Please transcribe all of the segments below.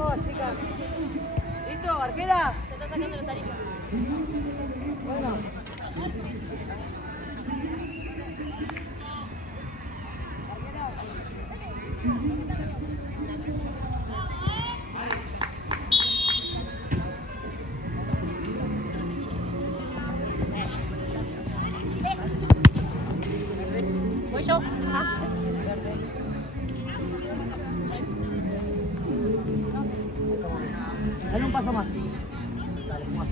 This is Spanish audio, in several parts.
todas, chicas. ¿Listo, arquera? Se está sacando los anillos. Bueno. ¿Voy yo? Dale un paso más. Dale, más.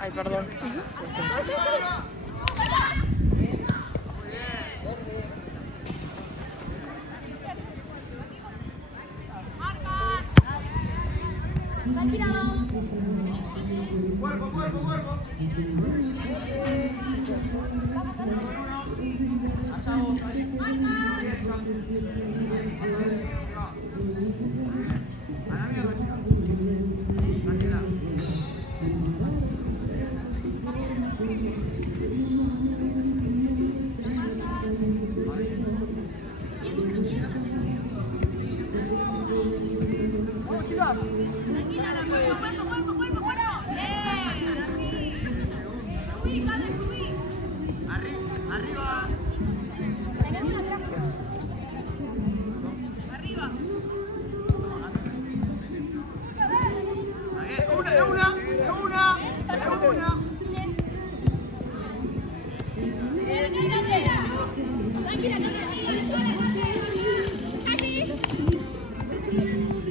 Ay, perdón. Cuerpo, cuerpo, cuerpo. Allá vos, ahí. A la mierda, chicos. Tranquila.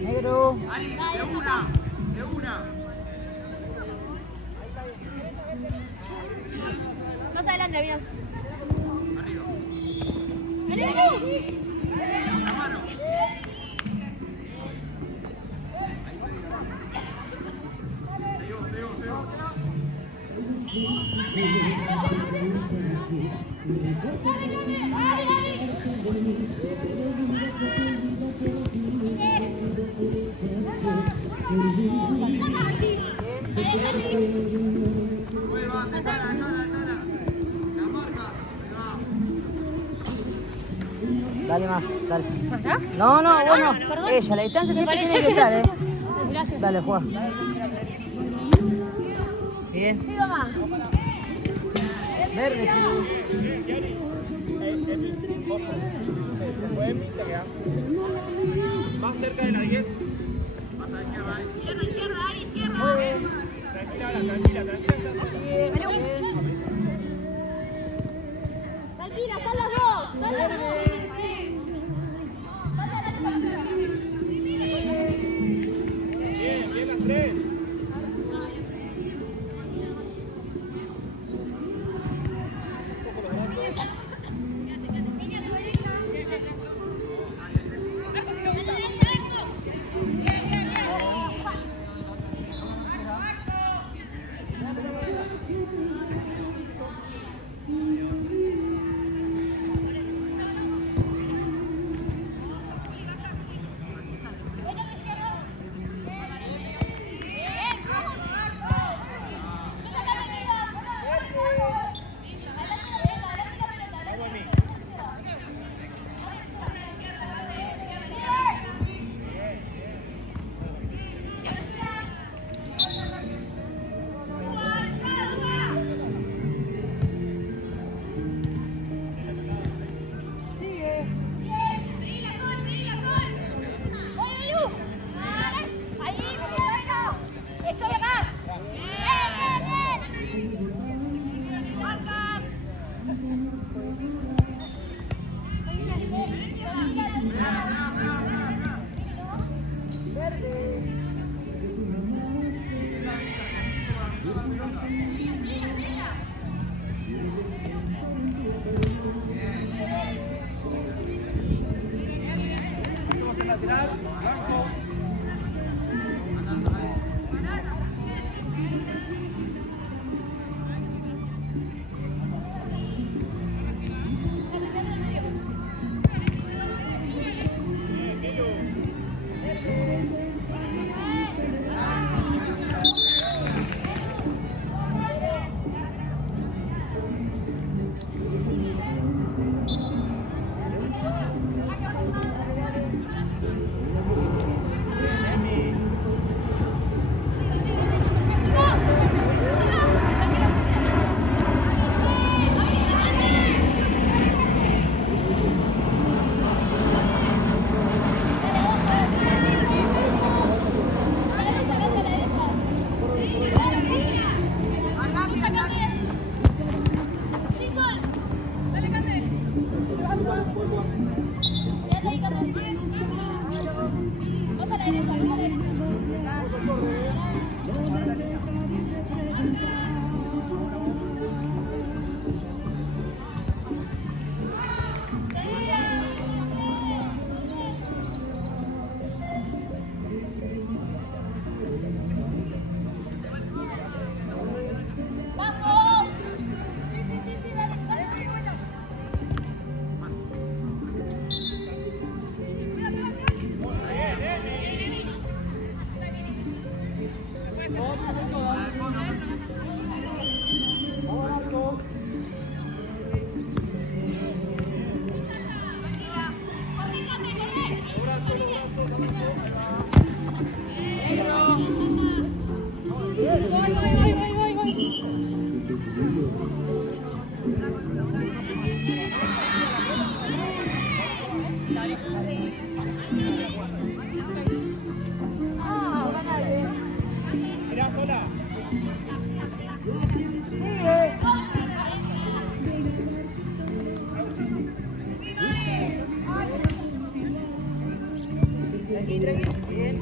Negro. Ari, de una, de una. Más adelante, bien. Arriba. La mano. Seguimos, seguimos, Dale más, dale. No, no, bueno. Ella, la distancia siempre tiene que estar, Gracias. Dale, juega. Bien. Sí, mamá. Verde, Se puede pintar. Más cerca de la 10. Más a la izquierda, Ari. Izquierda, izquierda, Ari, izquierda. Muy bien. Tranquila, tranquila, tranquila. Tranquila, están las dos. Están las dos. Bien, bien las tres. Bien. Bien.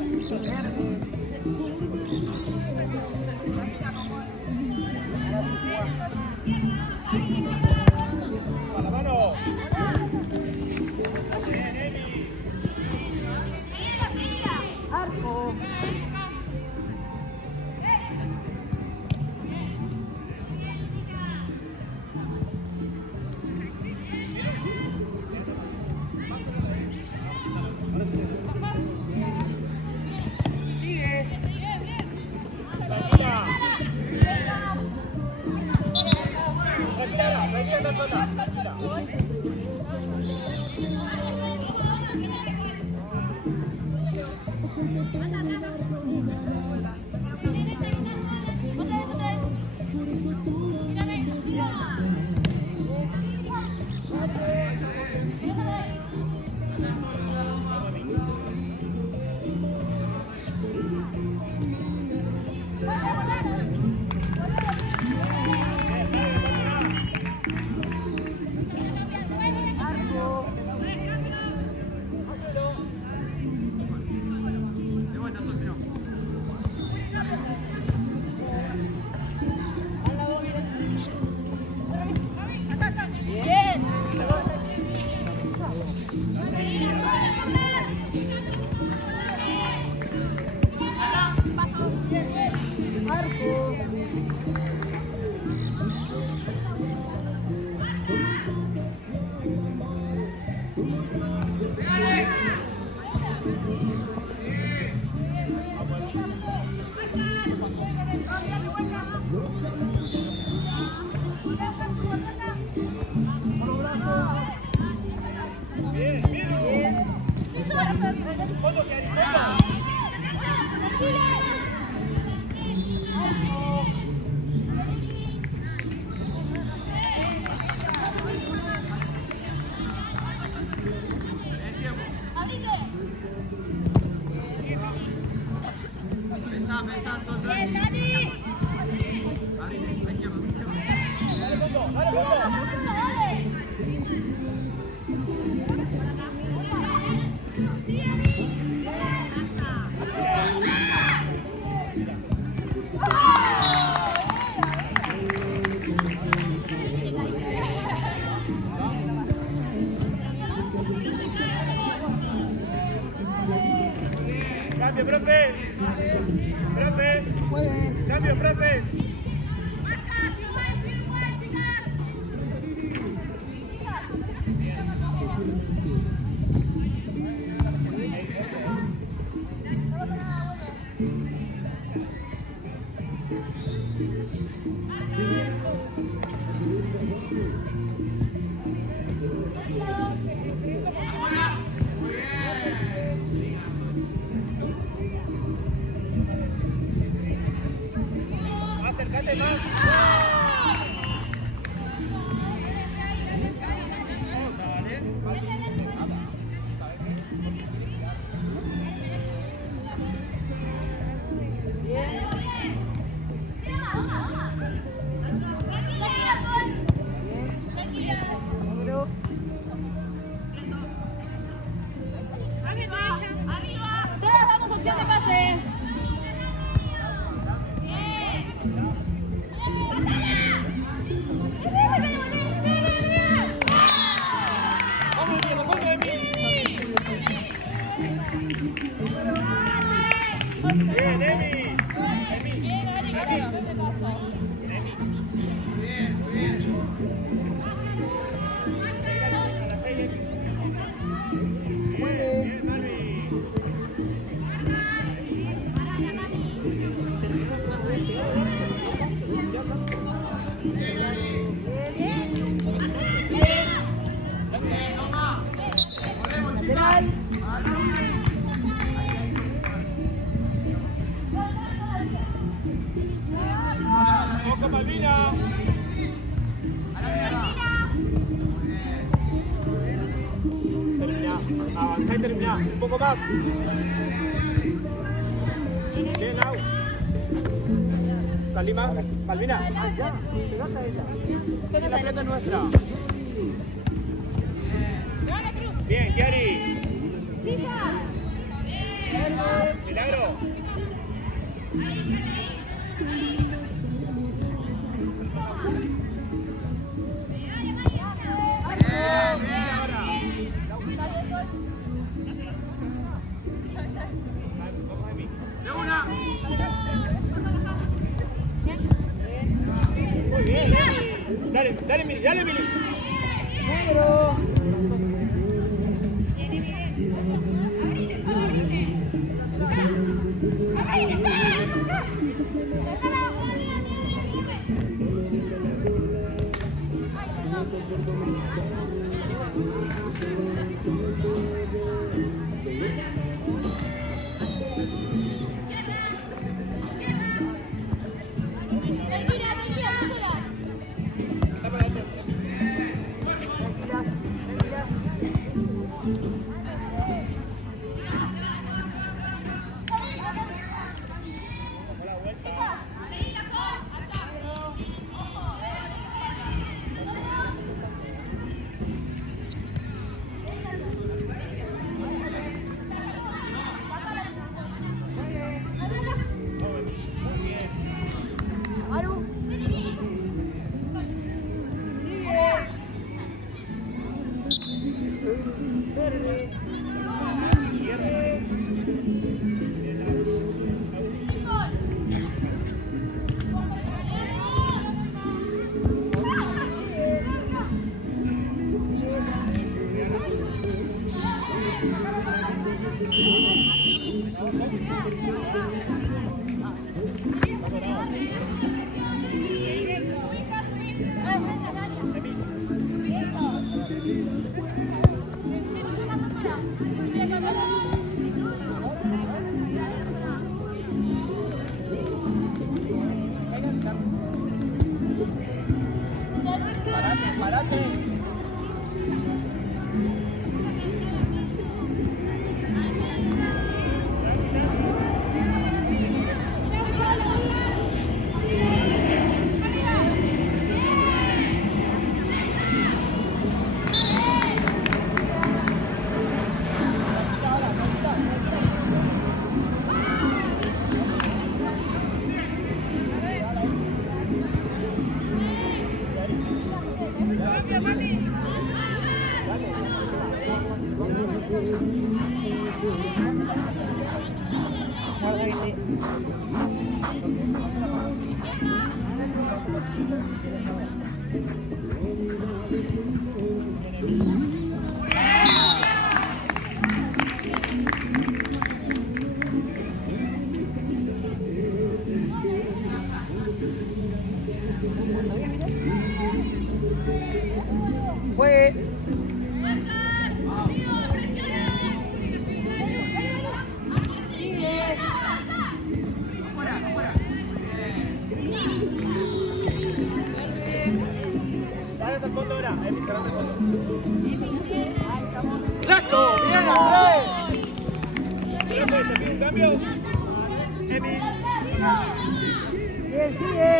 No la sueltes. A la mano. Bien, Emi. Arco. Tranquila. Tranquila, anda sola. Tranquila. Bien, bien. Fondo que hay, fondo. Pensá, soltá. Abrite, ahí quiero. Dale, fondo, dale, fondo. Cambio, profe. Profe. Cambio, profe. Dale más. Todas damos opción de pase. Vamos, Diego, vamos, Emi. Bien, Emi. Poco Malvina. Termina, avanzá y termina. Un poco más. Bien, Lau. Salí más. Malvina. Ah, ya. Pegate a ella. La pelota es nuestra. Bien, Kiari. Milagro. De una. Muy bien. Dale, dale, Mili, dale, Mili. Fue. Afuera, afuera. Bien. ¡Lazo! ¡Bien, Andrés! Te pido un cambio. Emi. Bien, sigue.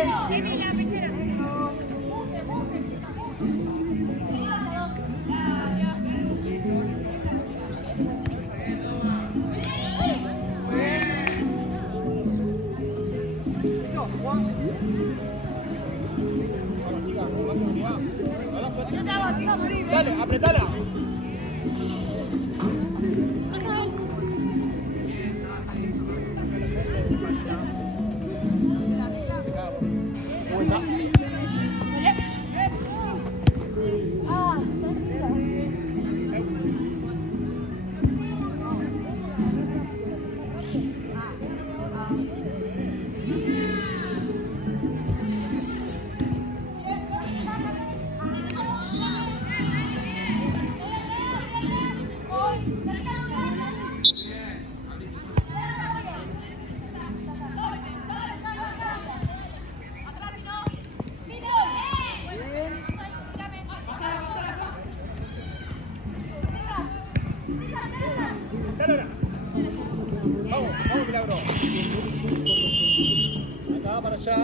Dale, apretala. Vamos, Milagro. Acá para allá.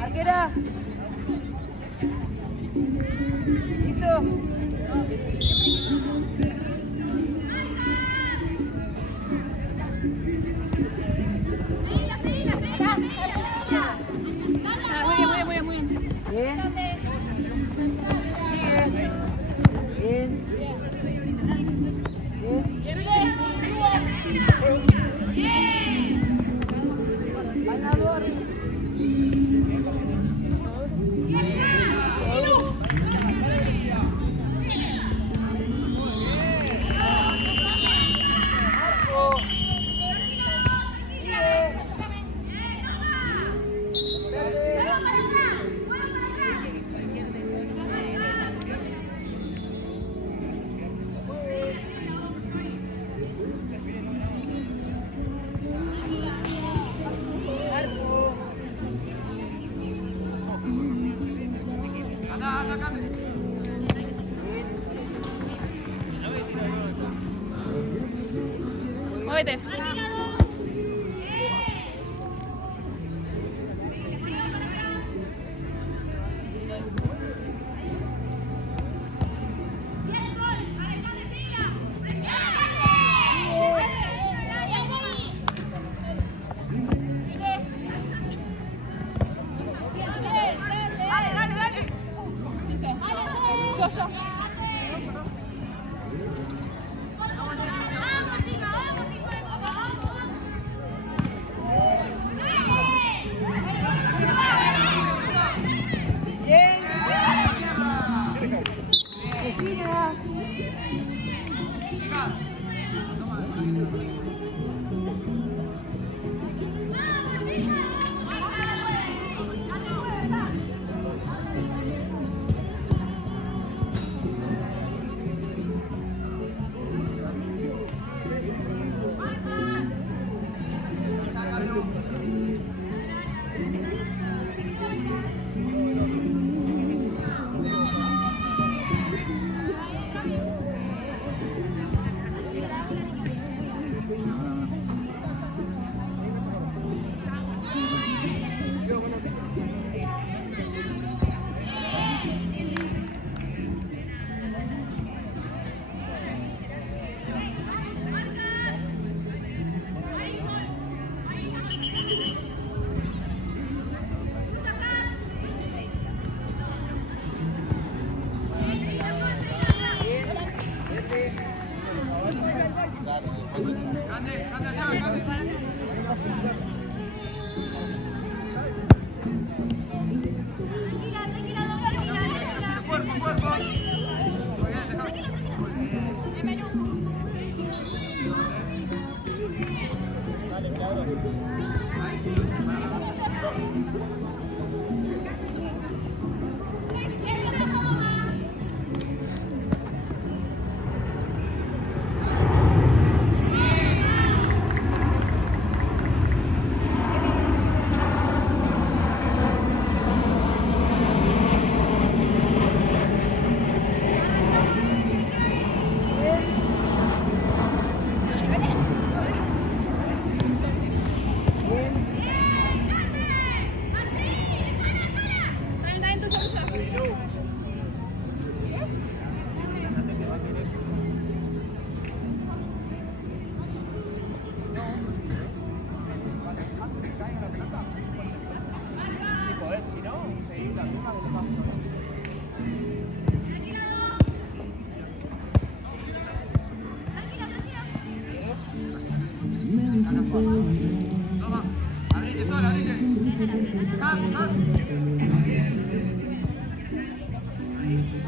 Arquera. Listo. Muy bien. Bien. Sigue. Bien. Bien. Ganador. Muévete.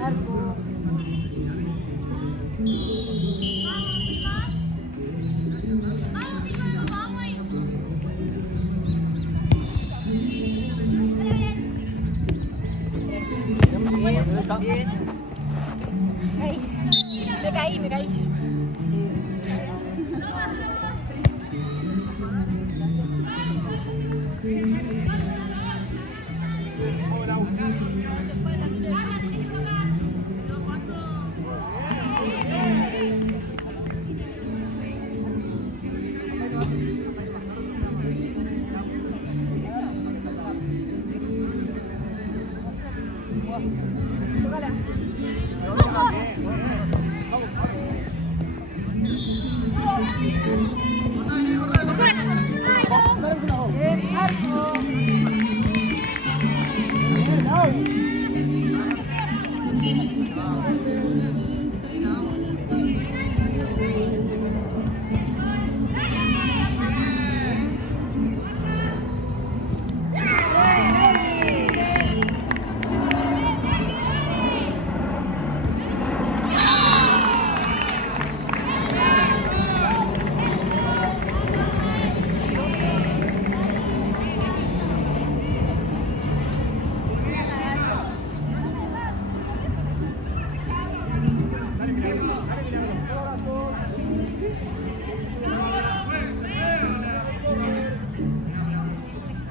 Arco. Bien. Me caí.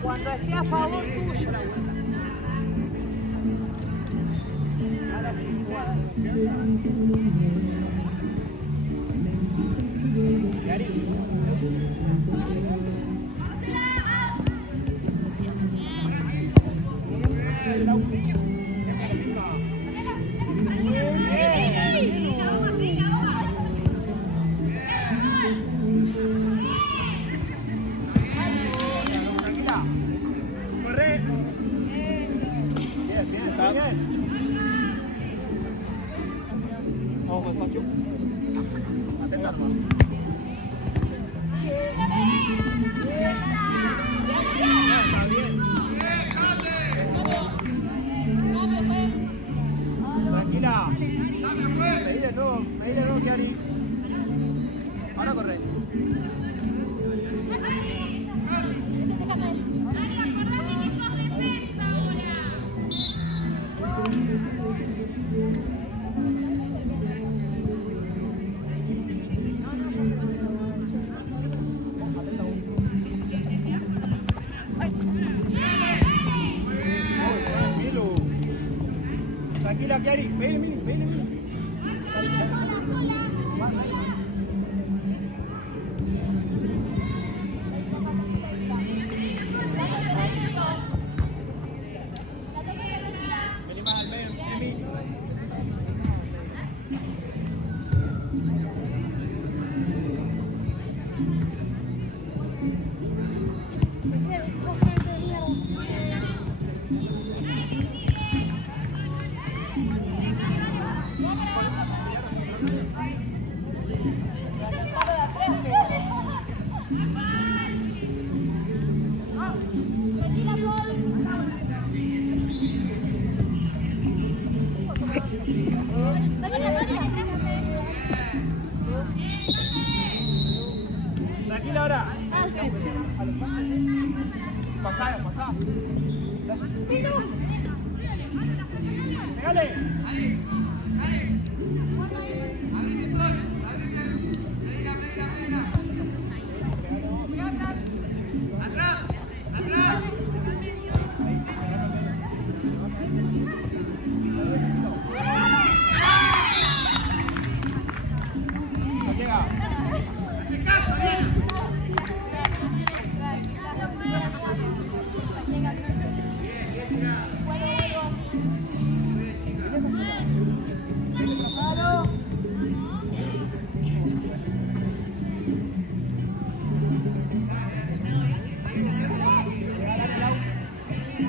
Cuando esté a favor tuyo la vuelta. Ahora sí, jugada. Vamos despacio. Atenta. Tranquila. Ahí de nuevo, Kiari. Ahora corre. Tranquila, Kiari. Ven. Tranquila ahora. Pasá. Pégale. Abrite solo. Atrás.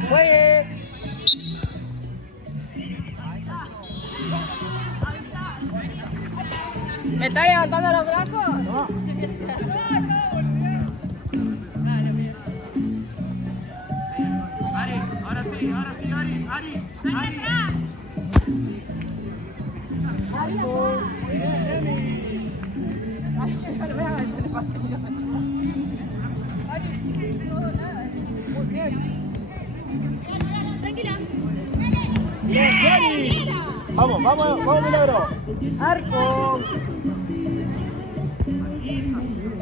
¡Juegue! ¿Me está levantando los brazos? No. Ari, ahora sí, Ari. Vamos, vamos, vamos, Milagro. Arco.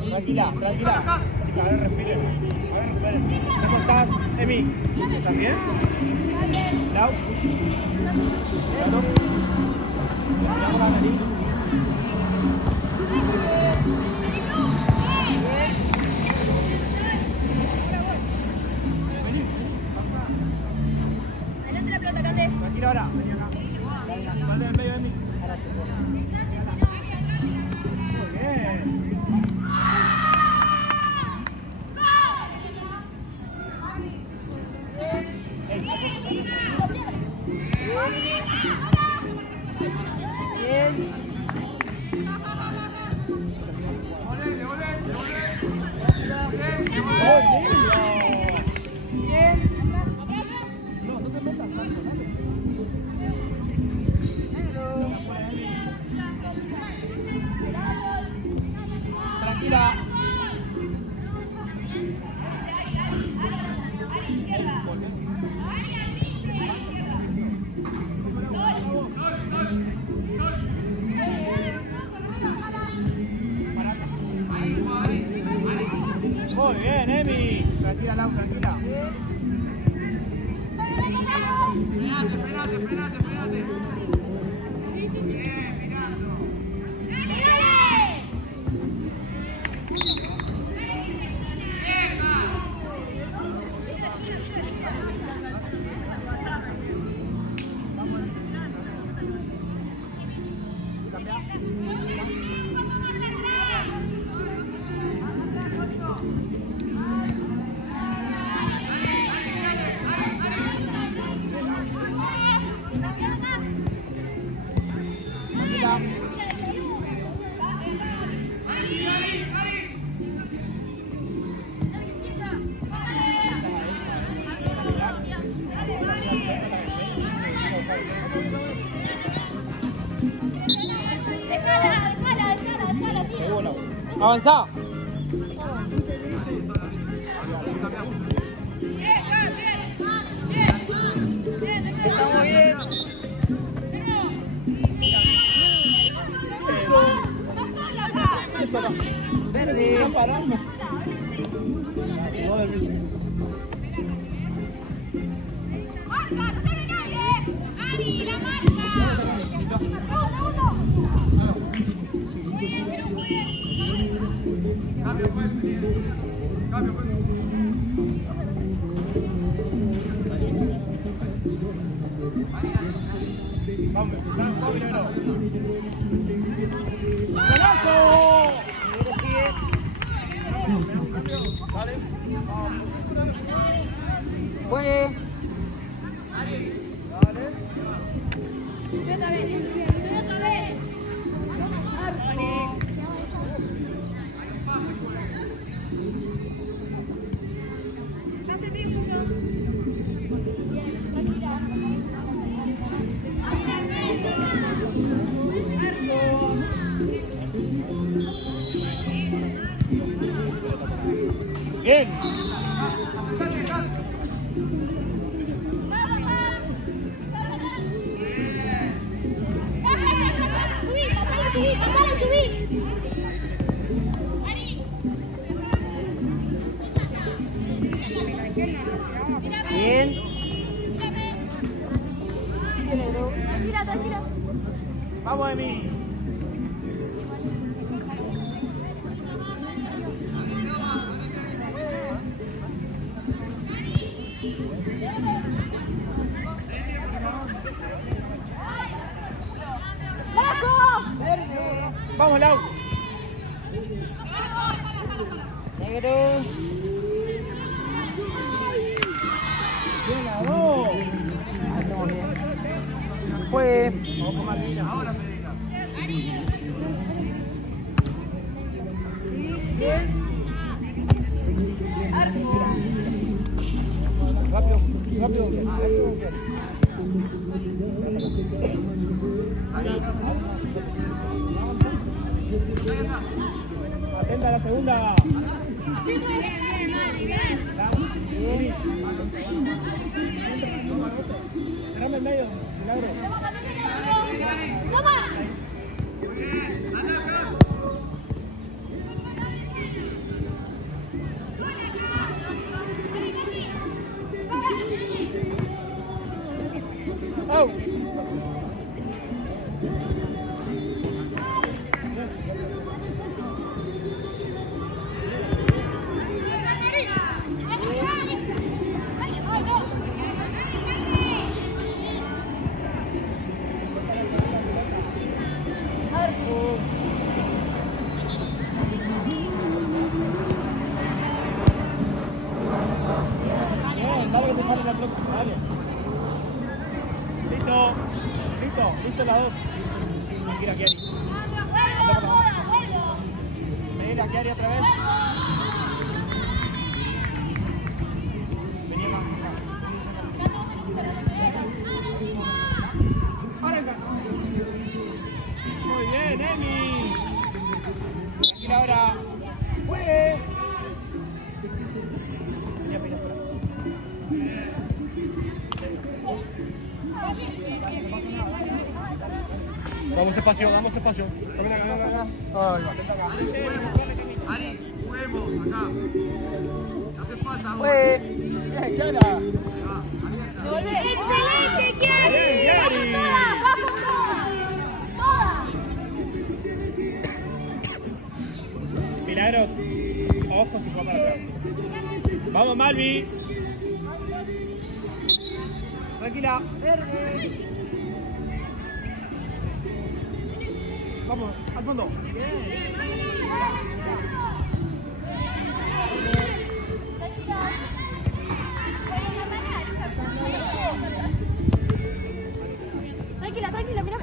Tranquila, tranquila. Chica, a ver, respiren. A ver, respiren. ¿Cómo estás, Emi? ¿Estás bien? Lau. Claro. Miramos la nariz. Tranquila ahora. Vení acá. Vale, en medio de mí. Muy bien. Tranquila. Muy bien, Emi. Tranquila, Lau, tranquila. Frenate. Bien, mirando. Avanzá. Estamos bien. Verde. No paramos. ¡Ari, la marca! Cambio, pues. Cambio, pues. Vamos, vamos, Milagro. ¡Golazo! Vale. Fue. Otra vez. Va a servir mucho. Bien. Bien. Tranquila. Vamos, Emi. Vamos, Lau. Negro. Bien, la dos. Ahí estamos bien. Fue. Vamos con Malvina. Ahora, Medina. Rápido, rápido. Ahí. Atenta a la segunda. Bien. Esperame en medio. Milagro. Ouch. Dale que te sale la próxima, dale. Listo. Listo las dos. Mira, Kiari. Mira, Kiari otra vez. Vení acá. Muy bien, Emi. Tranquila ahora. ¡Juegue! Ya, mira, fuera. Vamos espacio. Ven acá. Ari, juguemos acá. No hace falta. Kiara. ¡Excelente, Kiari! Kiari. ¡Vamos todas! Milagro. Ojo si fue para atrás. Vamos, Malvi. Tranquila. Vamos, al fondo. Tranquila, mira.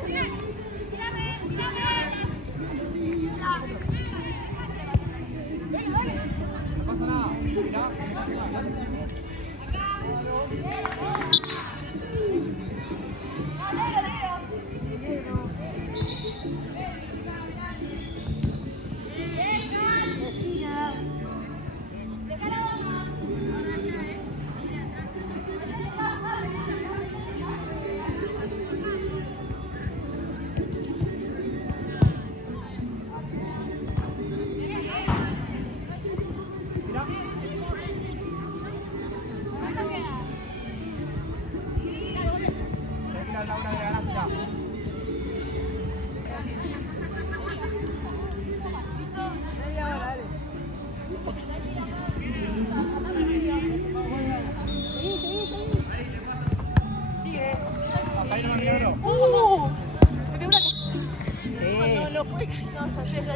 No pasa nada. Mirá. Laura de Gracia. Sigue. Acá hay un Milagro. Me pegó una cosa. Sí. No fue.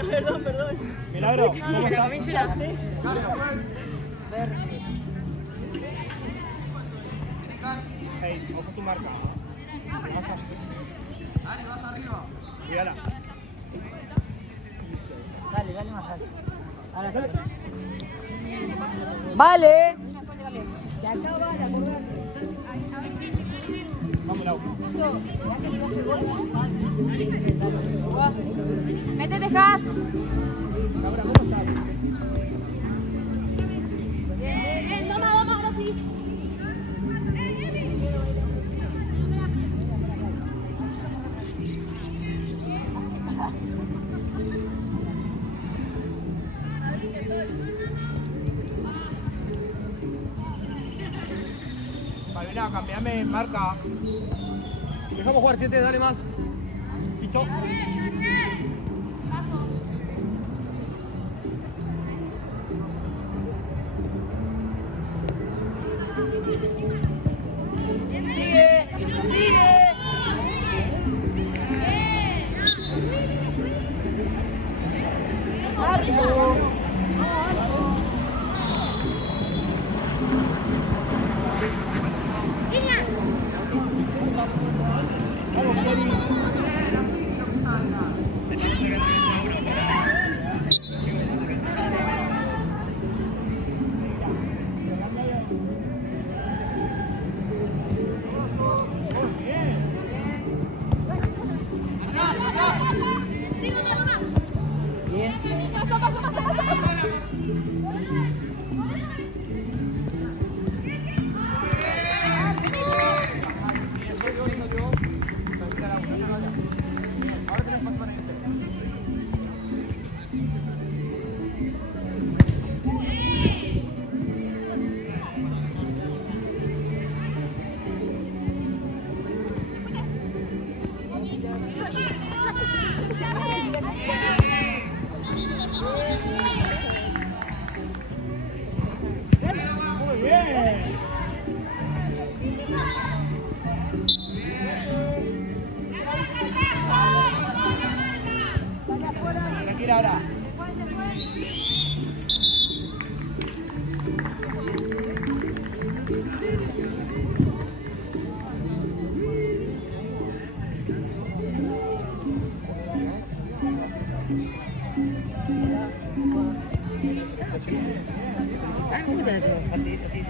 Perdón. Milagro, ¿cómo estás? Hey, ojo tu marca. Ari, vas arriba. Cuídala. Dale más fácil. Ahora sí. Vale. Vamos, Lau. Métete, Jas. Laura, ¿cómo estás? Vamos, ahora sí. Malvina, cambiame marca. Dejamos jugar 7, dale más. ¿Listo? Sigue. Vamos, Kiari. Bien. ahora. ¿Cómo te lo tengo partido así?